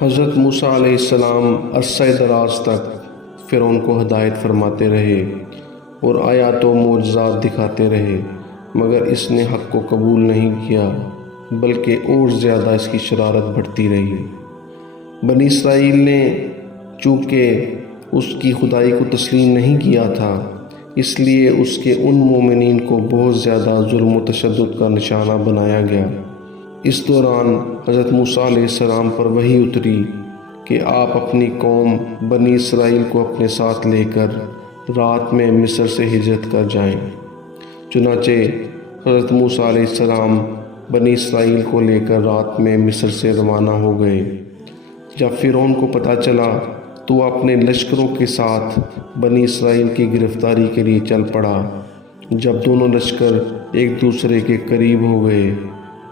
حضرت موسیٰ علیہ السلام عرصہ دراز تک فرعون کو ہدایت فرماتے رہے اور آیات و معجزات دکھاتے رہے، مگر اس نے حق کو قبول نہیں کیا، بلکہ اور زیادہ اس کی شرارت بڑھتی رہی۔ بنی اسرائیل نے چونکہ اس کی خدائی کو تسلیم نہیں کیا تھا، اس لیے اس کے ان مومنین کو بہت زیادہ ظلم و تشدد کا نشانہ بنایا گیا۔ اس دوران حضرت موسیٰ علیہ السلام پر وحی اتری کہ آپ اپنی قوم بنی اسرائیل کو اپنے ساتھ لے کر رات میں مصر سے ہجرت کر جائیں۔ چنانچہ حضرت موسیٰ علیہ السلام بنی اسرائیل کو لے کر رات میں مصر سے روانہ ہو گئے۔ جب فرعون کو پتہ چلا تو وہ اپنے لشکروں کے ساتھ بنی اسرائیل کی گرفتاری کے لیے چل پڑا۔ جب دونوں لشکر ایک دوسرے کے قریب ہو گئے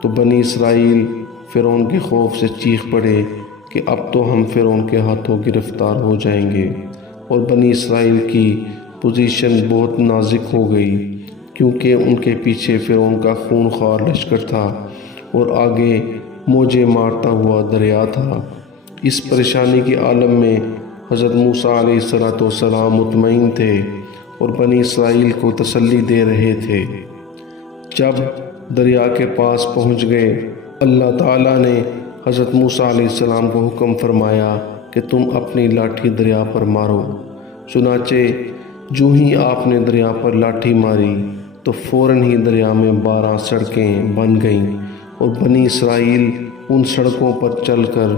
تو بنی اسرائیل فرعون کے خوف سے چیخ پڑے کہ اب تو ہم فرعون کے ہاتھوں گرفتار ہو جائیں گے، اور بنی اسرائیل کی پوزیشن بہت نازک ہو گئی، کیونکہ ان کے پیچھے فرعون کا خون خوار لشکر تھا اور آگے موجیں مارتا ہوا دریا تھا۔ اس پریشانی کے عالم میں حضرت موسیٰ علیہ السلام مطمئن تھے اور بنی اسرائیل کو تسلی دے رہے تھے۔ جب دریا کے پاس پہنچ گئے، اللہ تعالیٰ نے حضرت موسیٰ علیہ السلام کو حکم فرمایا کہ تم اپنی لاٹھی دریا پر مارو۔ چنانچہ جو ہی آپ نے دریا پر لاٹھی ماری تو فوراً ہی دریا میں 12 سڑکیں بن گئیں اور بنی اسرائیل ان سڑکوں پر چل کر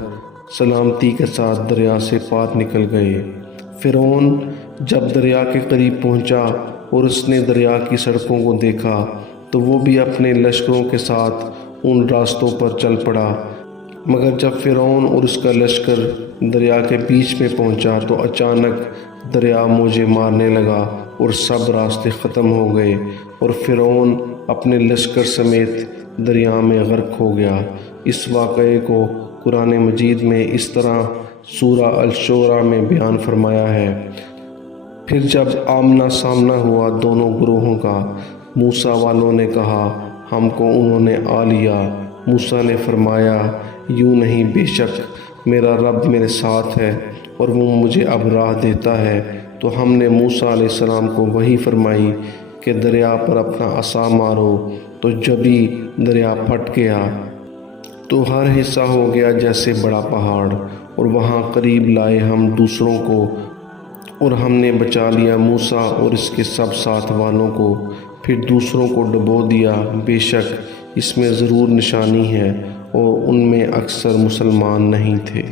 سلامتی کے ساتھ دریا سے پار نکل گئے۔ فرعون جب دریا کے قریب پہنچا اور اس نے دریا کی سڑکوں کو دیکھا تو وہ بھی اپنے لشکروں کے ساتھ ان راستوں پر چل پڑا، مگر جب فرعون اور اس کا لشکر دریا کے بیچ میں پہنچا تو اچانک دریا موجیں مارنے لگا اور سب راستے ختم ہو گئے اور فرعون اپنے لشکر سمیت دریا میں غرق ہو گیا۔ اس واقعے کو قرآن مجید میں اس طرح سورہ الشعراء میں بیان فرمایا ہے: پھر جب آمنا سامنا ہوا دونوں گروہوں کا، موسیٰ والوں نے کہا ہم کو انہوں نے آ لیا۔ موسیٰ نے فرمایا یوں نہیں، بے شک میرا رب میرے ساتھ ہے اور وہ مجھے اب راہ دیتا ہے۔ تو ہم نے موسیٰ علیہ السلام کو وحی فرمائی کہ دریا پر اپنا عصا مارو، تو جبھی دریا پھٹ گیا تو ہر حصہ ہو گیا جیسے بڑا پہاڑ، اور وہاں قریب لائے ہم دوسروں کو، اور ہم نے بچا لیا موسیٰ اور اس کے سب ساتھ والوں کو، پھر دوسروں کو ڈبو دیا۔ بے شک اس میں ضرور نشانی ہے اور ان میں اکثر مسلمان نہیں تھے۔